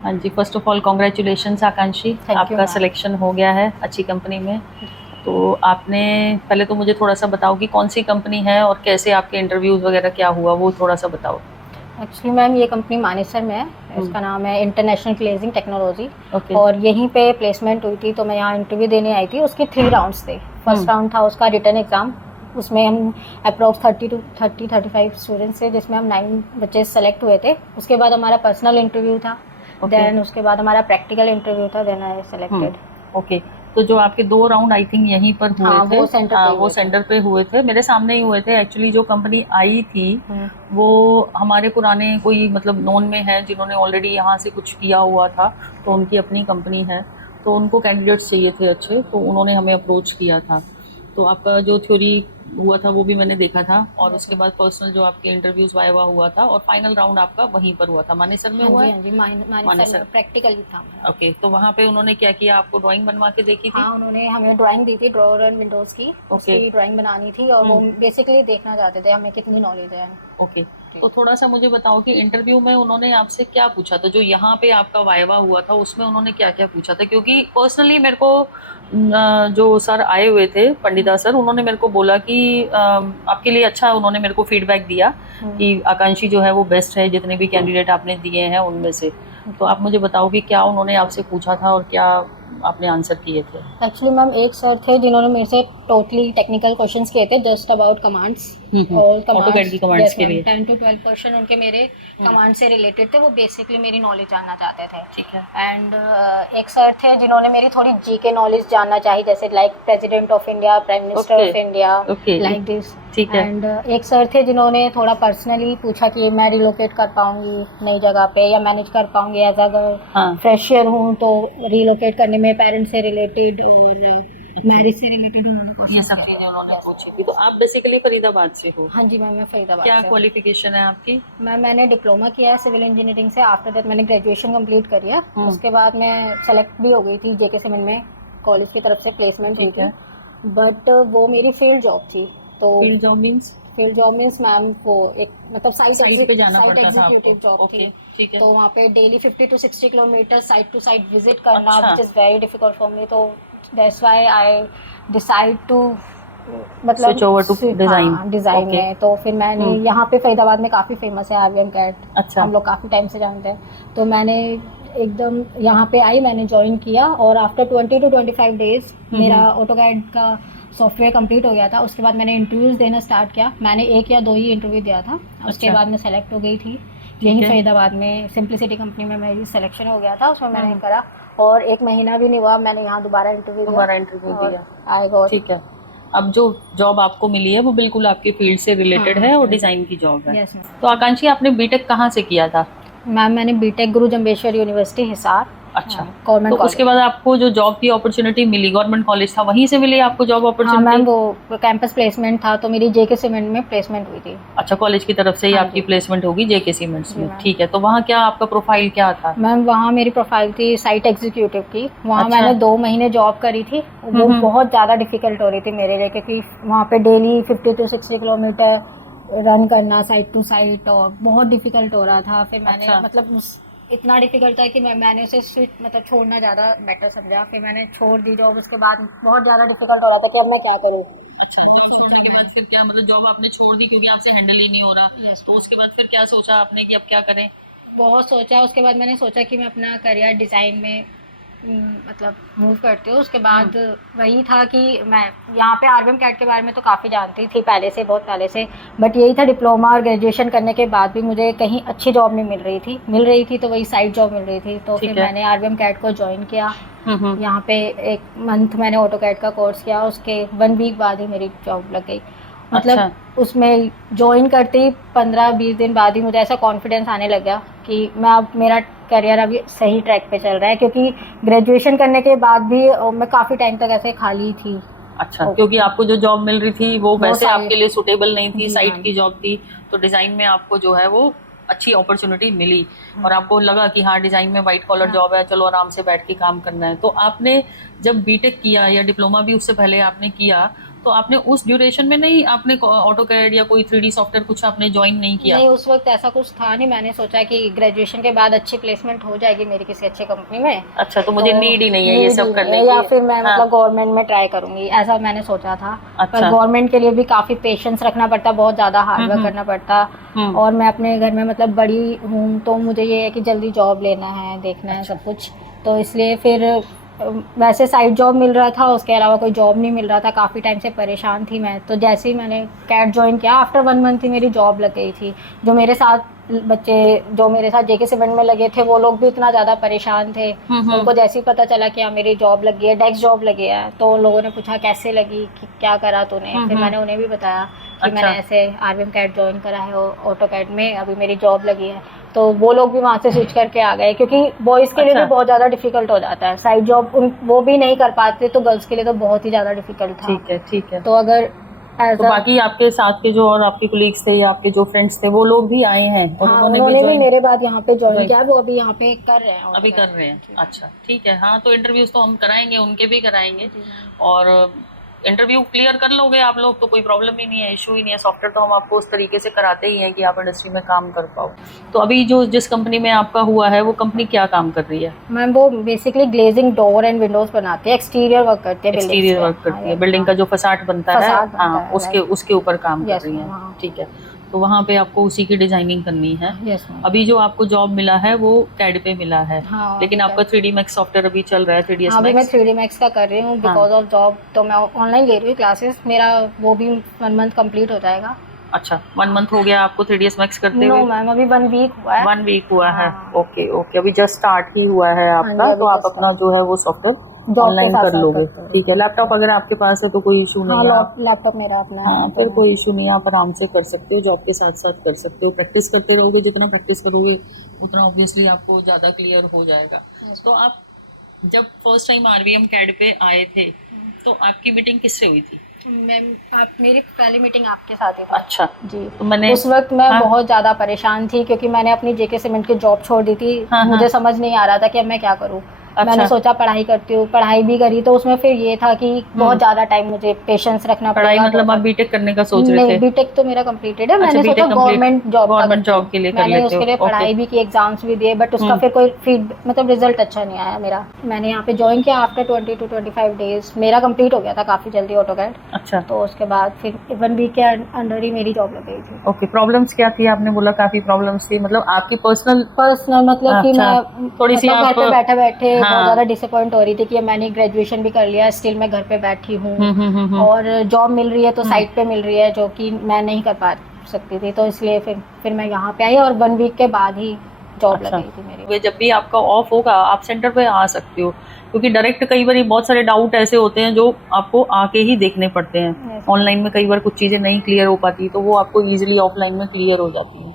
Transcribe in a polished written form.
हाँ जी, first of all congratulations आकांक्षी, thank you आपका मैम। सिलेक्शन हो गया है अच्छी कंपनी में। तो आपने पहले तो मुझे थोड़ा-सा बताओ कि कौन-सी कंपनी है और कैसे आपके इंटरव्यूज़ वगैरह क्या हुआ, वो थोड़ा-सा बताओ? एक्चुअली मैम ये कंपनी मानेसर में है, हुँ, इसका नाम है इंटरनेशनल ग्लेजिंग टेक्नोलॉजी। ओके। और यहीं पे प्लेसमेंट हुई थी, तो मैं यहाँ इंटरव्यू देने आई थी। उसके 3 राउंड्स थे। हुँ, फर्स्ट राउंड था उसका रिटन एग्ज़ाम, उसमें हम अप्रॉक्स 35 स्टूडेंट्स थे, जिसमें हम 9 बच्चे सेलेक्ट हुए थे। उसके बाद हमारा पर्सनल इंटरव्यू था, ओके। देन उसके बाद हमारा प्रैक्टिकल इंटरव्यू था, then I hmm, selected. Okay. तो जो आपके 2 राउंड आई थिंक यहीं पर हुए हाँ, थे। वो सेंटर पे हाँ, ही वो हुए थे। सेंटर पे हुए थे, मेरे सामने ही हुए थे। एक्चुअली जो कंपनी आई थी, हम्म, वो हमारे पुराने कोई मतलब नोन में है जिन्होंने ऑलरेडी यहाँ से कुछ किया हुआ था, तो उनकी अपनी कंपनी है। तो उनको कैंडिडेट्स चाहिए थे अच्छे, तो उन्होंने हमें अप्रोच किया था। तो आपका जो थ्योरी हुआ था वो भी मैंने देखा था, और यस उसके मैम। बाद पर्सनल जो आपके इंटरव्यूज़ वाइवा हुआ था, और फाइनल राउंड आपका वहीं पर हुआ था, मानेसर में हाँ हुआ जी, है? हाँ जी, मानेसर में मानेसर। प्रैक्टिकल ही था मेरा। ओके, तो वहाँ पे उन्होंने क्या किया, आपको ड्राइंग बनवा के देखी थी? हाँ, उन्होंने हमें ड्राइंग दी थी, ड्रॉअर एंड विंडोज़ की। ओके। उसकी ड्राइंग बनानी थी, और वो हुँ, बेसिकली देखना चाहते थे हमें कितनी नॉलेज है। ओके। जी। तो थोड़ा-सा मुझे बताओ कि इंटरव्यू में उन्होंने आपसे क्या पूछा था? जो यहाँ पे आपका वाइवा हुआ था, उसमें उन्होंने क्या-क्या पूछा था? क्योंकि पर्सनली मेरे को जो सर आए हुए थे, पंडिता सर, उन्होंने मेरे को बोला कि आपके लिए अच्छा उन्होंने मेरे को फीडबैक दिया हुँ, कि आकांक्षी जो है वो बेस्ट है, जितने भी कैंडिडेट आपने दिए हैं उनमें से। तो ओके। आप मुझे बताओ कि क्या उन्होंने आपसे पूछा था और क्या आपने आंसर किए थे? एक्चुअली मैम एक सर थे जिन्होंने मेरे से टोटली टेक्निकल क्वेश्चंस किए थे, जस्ट अबाउट कमांड्स। हुँ, हुँ। और ऑटोकैड कमांड्स, की कमांड्स यस के मैम, लिए। 10 टू 12 क्वेश्चन उनके मेरे हुँ, कमांड से रिलेटेड थे। वो बेसिकली मेरी नॉलेज जानना चाहते थे। ठीक है। एंड एक सर थे जिन्होंने मेरी थोड़ी जीके नॉलेज जानना चाहिए, जैसे like president of India, prime minister okay, of India, okay, like this. ठीक है। एंड एक सर थे जिन्होंने थोड़ा पर्सनली पूछा कि मैं रिलोकेट कर पाऊंगी नई जगह पे, या मैनेज कर पाऊंगी एज अगर हाँ, फ्रेशर हूँ तो रिलोकेट करने में, पेरेंट्स से रिलेटेड और अच्छा। मैरिज से रिलेटेड उन्होंने ये क्वेश्चंस सब किए चीज़ें उन्होंने थे। यस पूछी थी। तो आप बेसिकली फरीदाबाद से हो। हाँ जी मैम, मैं फरीदाबाद क्या से हूँ। क्वालिफ़िकेशन है आपकी? मैंने डिप्लोमा किया है सिविल इंजीनियरिंग से। आफ्टर दैट मैंने ग्रेजुएशन कंप्लीट करी है। हुँ, उसके बाद मैं सेलेक्ट भी हो गई थी जेके सीमेंट में, कॉलेज की तरफ से प्लेसमेंट हुई ठीक थी। है। बट वो मेरी फील्ड जॉब थी। तो field job means? Field job means ma'am वो एक मतलब साइट पे जाना साइट पड़ता था आपको। एग्जीक्यूटिव जॉब थी। ओके, ठीक है। तो वहाँ पे daily 50 to 60 kilometre site to site visit करना, अच्छा, which is very difficult for me. तो that's why I decide to switch मतलब ओवर टू डिज़ाइन। हाँ, डिज़ाइन ओके। में। तो फिर मैंने हुँ, यहाँ पे फरीदाबाद में काफ़ी फेमस है आरवीएम कैट, अच्छा, हम लोग काफ़ी टाइम से जानते हैं। तो मैंने एकदम यहाँ पे आई, मैंने ज्वाइन किया, और आफ्टर 20 to 25 डेज हुँ, मेरा हुँ, ऑटोकैड का सॉफ्टवेयर कंप्लीट हो गया था। उसके बाद मैंने इंटरव्यूज़ देना स्टार्ट किया। मैंने 1 या 2 ही इंटरव्यू दिया था। उसके अच्छा, बाद मैं सेलेक्ट हो गई थी। ठीक यहीं है। फरीदाबाद में सिंप्लिसिटी कंपनी में मेरी सिलेक्शन हो गया था, उसमें मैंने हाँ, करा। और 1 महीना भी नहीं हुआ, मैंने यहाँ दोबारा इंटरव्यू दिया, दोबारा इंटरव्यू और दिया। I got. ठीक है। अब जो जॉब आपको मिली है वो बिल्कुल आपके फील्ड से रिलेटेड हाँ है और डिज़ाइन की जॉब है। यस तो आकांक्षी आपने बीटेक कहाँ से किया था? मैम, मैंने बीटेक गुरु जम्बेश्वर यूनिवर्सिटी हिसार, अच्छा, तो गवर्नमेंट उसके कॉलेज। बाद आपको जो जॉब की अपॉर्च्युनिटी मिली, गवर्नमेंट कॉलेज था, वहीं से मिली आपको जॉब हाँ मैम, अपॉर्च्युनिटी? वो कैंपस प्लेसमेंट था, तो मेरी जेके सीमेंट में प्लेसमेंट हुई थी। अच्छा, कॉलेज की तरफ से ही हाँ आपकी जी। प्लेसमेंट होगी जेके सीमेंट्स जी में, मैम। ठीक है। तो वहाँ क्या आपका प्रोफाइल क्या था? मैम, वहाँ मेरी प्रोफाइल थी साइट एग्जीक्यूटिव की। वहाँ अच्छा। मैंने 2 महीने जॉब करी थी। वो हम्म। बहुत ज़्यादा डिफिकल्ट हो रही थी मेरे लिए, क्योंकि वहाँ पे डेली 50 to 60 किलोमीटर रन करना साइट टू साइट, और बहुत डिफिकल्ट हो रहा था। फिर मैंने अच्छा। मतलब इतना डिफिकल्ट था कि मैंने उसे स्विच मतलब छोड़ना ज़्यादा बेटर समझा। फिर मैंने छोड़ दी जॉब। उसके बाद बहुत ज़्यादा डिफिकल्ट हो रहा था कि अब मैं क्या करूँ। अच्छा, बहुत जॉब सोचा छोड़ने के बाद मैंने। फिर क्या, मतलब जॉब आपने छोड़ दी क्योंकि आपसे हैंडल ही नहीं हो रहा? यस। तो उसके बाद फिर क्या सोचा आपने कि अब क्या करें? बहुत सोचा। उसके बाद मैंने सोचा कि मैं अपना करियर डिज़ाइन में मतलब मूव करती हूँ। उसके हम्म। बाद वही था कि मैं यहाँ पे आरबीएम कैट के बारे में तो काफ़ी जानती थी पहले से, बहुत पहले से। बट यही था, डिप्लोमा और ग्रेजुएशन करने के बाद भी मुझे कहीं अच्छी जॉब नहीं मिल रही थी तो वही साइड जॉब मिल रही थी। तो फिर ठीक है। मैंने आरबीएम कैट को ज्वाइन किया। हम्म। यहाँ पे 1 मंथ मैंने ऑटो कैट का कोर्स किया। उसके 1 वीक बाद ही मेरी जॉब लग गई। मतलब अच्छा। उसमें ज्वाइन करते ही 15-20 दिन बाद ही मुझे ऐसा कॉन्फिडेंस आने लग गया कि मैं अब मेरा करियर अभी सही ट्रैक पे चल रहा है, क्योंकि ग्रेजुएशन करने के बाद भी मैं काफ़ी टाइम तक ऐसे खाली थी। अच्छा, ओ, क्योंकि आपको जो जॉब मिल रही थी वो वो वैसे साइड। आपके लिए सुटेबल नहीं थी, जी साइट मैम। की जॉब थी। तो डिज़ाइन में आपको जो है वो अच्छी अपॉर्चुनिटी मिली, और हाँ आपको लगा कि हाँ, डिज़ाइन में वाइट कॉलर हाँ। जॉब है, चलो आराम से बैठ के काम करना है। तो आपने जब बीटेक किया या डिप्लोमा भी उससे पहले आपने किया, तो आपने उस ड्यूरेशन में नहीं, आपने ऑटोकैड या कोई 3D सॉफ्टवेयर कुछ आपने ज्वाइन नहीं किया? नहीं, उस वक्त ऐसा कुछ था नहीं। मैंने सोचा कि ग्रेजुएशन के बाद अच्छी प्लेसमेंट हो जाएगी मेरी किसी अच्छी कंपनी में, अच्छा, तो मुझे नीड ही नहीं है ये नीड सब ही नहीं करने है, की। या फिर मैं हाँ। मतलब गवर्नमेंट में ट्राई करूंगी, ऐसा मैंने सोचा था। अच्छा। पर गवर्नमेंट के लिए भी काफ़ी पेशेंस रखना पड़ता, बहुत ज़्यादा हार्ड वर्क करना पड़ता। और मैं अपने घर में मतलब बड़ी हूँ, तो मुझे ये है कि जल्दी जॉब लेना है, देखना है सब कुछ। तो इसलिए फिर वैसे साइड जॉब मिल रहा था, उसके अलावा कोई जॉब नहीं मिल रहा था। काफ़ी टाइम से परेशान थी मैं। तो जैसे ही मैंने कैट ज्वाइन किया, आफ्टर 1 मंथ ही मेरी जॉब लग गई थी। जो मेरे साथ बच्चे जो मेरे साथ JK सीमेंट में लगे थे, वो लोग भी इतना ज़्यादा परेशान थे। उनको जैसे ही पता चला कि हाँ मेरी जॉब लग गई है, डेस्क जॉब लगी है, तो उन लोगों ने पूछा कैसे लगी, कि क्या करा तूने। फिर मैंने उन्हें भी बताया कि मैंने ऐसे RVM कैट ज्वाइन करा है ऑटोकैड में, अभी मेरी जॉब लगी है। तो वो लोग भी वहाँ से स्विच करके आ गए, क्योंकि बॉयज़ के लिए भी बहुत ज़्यादा डिफिकल्ट हो जाता है साइड जॉब। वो भी नहीं कर पाते, तो गर्ल्स के लिए तो बहुत ही ज़्यादा डिफिकल्ट था। ठीक है, ठीक है। तो अगर तो बाकी आपके साथ के जो और आपके कोलीग्स थे या आपके जो फ्रेंड्स थे, वो लोग भी आए हैं और हाँ, उन्होंने उन्होंने भी join- मेरे बाद यहाँ पे ज्वाइन किया। वो अभी यहाँ पे कर रहे हैं, अभी कर रहे हैं। अच्छा, ठीक है। हाँ, तो इंटरव्यूज तो हम कराएंगे, उनके भी कराएंगे। और इंटरव्यू क्लियर कर लोगे आप लोग तो कोई प्रॉब्लम ही नहीं है, इशू ही नहीं है। सॉफ्टवेयर तो हम आपको उस तरीके से कराते ही हैं कि आप इंडस्ट्री में काम कर पाओ। तो अभी जो जिस कंपनी में आपका हुआ है, वो कंपनी क्या काम कर रही है? मैम वो basically glazing door and Windows बनाते हैं, एक्सटीरियर वर्क करते हैं, एक्सटीरियर वर्क करती है, बिल्डिंग का जो फसाड बनता है, फसाद बनता हाँ, है, उसके ऊपर काम कर यस रही मैम। है। ठीक है। तो वहाँ पे आपको उसी की डिजाइनिंग करनी है। Yes ma'am. अभी जो आपको जॉब मिला है वो कैड पे मिला है। हाँ, लेकिन आपका 3D मैक्स सॉफ्टवेयर अभी चल रहा है, 3ds हाँ, अभी मैं मैक्स। 3D मैक्स का कर रही हूँ बिकॉज ऑफ जॉब। तो मैं ऑनलाइन ले रही हूँ क्लासेस, मेरा वो भी 1 मंथ कंप्लीट हो जाएगा। अच्छा, 1 मंथ हो गया आपको 3ds मैक्स करते नो हुए? मैम, अभी 1 वीक हुआ है। 1 वीक हुआ है। हाँ। ओके, ओके, अभी जस्ट स्टार्ट ही हुआ है हाँ आपका। जी, अभी तो आप just अपना जो है वो सॉफ्टवेयर जॉब के ऑनलाइन साथ कर साथ लोगे। करते ठीक है। लैपटॉप अगर आपके पास है तो कोई इशू हाँ, नहीं है, आप लैपटॉप मेरा अपना है। हाँ, फिर कोई इशू नहीं है, आप आराम से कर सकते हो, जॉब के साथ साथ कर सकते हो। प्रैक्टिस करते रहोगे, जितना प्रैक्टिस करोगे उतना ऑब्वियसली आपको ज़्यादा क्लियर हो जाएगा। तो आप जब फर्स्ट टाइम RVM कैड पे आए थे, तो आपकी मीटिंग किससे हुई थी? मैम, आप मेरी पहली मीटिंग आपके साथ ही थी। अच्छा, जी। तो मैंने उस वक्त मैं हाँ, बहुत ज़्यादा परेशान थी, क्योंकि मैंने अपनी JK सीमेंट की जॉब छोड़ दी थी। हाँ, मुझे हाँ, समझ नहीं आ रहा था कि अब मैं क्या करूँ। मैंने अच्छा, सोचा पढ़ाई करती हूँ, पढ़ाई भी करी। तो उसमें फिर ये था कि बहुत ज़्यादा टाइम मुझे पेशेंस रखना पढ़ाई पड़ेगा। मतलब आप बीटेक करने का सोच रहे नहीं, थे? बीटेक तो मेरा कंप्लीटेड है। अच्छा, मैंने सोचा बीटेक कंप्लीट, गवर्नमेंट जॉब का गवर्नमेंट करती हूँ। जॉब के लिए कर मैंने लेते उसके लिए हो। ओके। पढ़ाई भी की, एग्जाम्स भी दिए, बट उसका फिर कोई मतलब रिजल्ट अच्छा नहीं आया मेरा। मैंने यहाँ पे ज्वाइन किया आफ्टर 20 to 25 डेज। मेरा कंप्लीट हो गया था काफ़ी जल्दी ऑटोकैड। अच्छा, तो उसके बाद फिर 1 वीक के अंडर ही मेरी जॉब लग गई थी। ओके। प्रॉब्लम्स क्या थी? आपने बोला काफ़ी प्रॉब्लम्स थी, मतलब आपकी पर्सनल? मतलब कि अच्छा, मैं थोड़ी सी मतलब घर आप पे बैठे बैठे बहुत हाँ, ज़्यादा डिसअपॉइंट हो रही थी कि मैंने ग्रेजुएशन भी कर लिया, स्टिल मैं घर पे बैठी हूँ। और जॉब मिल रही है तो साइट पे मिल रही है, जो कि मैं नहीं कर पा सकती थी। तो इसलिए फिर मैं यहाँ पे आई, और 1 वीक के बाद ही जॉब लग अच्छा, गई थी मेरी। वे जब भी आपका ऑफ होगा आप सेंटर पे आ सकते हो, क्योंकि डायरेक्ट कई बार बहुत सारे डाउट ऐसे होते हैं जो आपको आके ही देखने पड़ते हैं। Yes. ऑनलाइन में कई बार कुछ चीज़ें नहीं क्लियर हो पाती, तो वो आपको इजीली ऑफलाइन में क्लियर हो जाती हैं।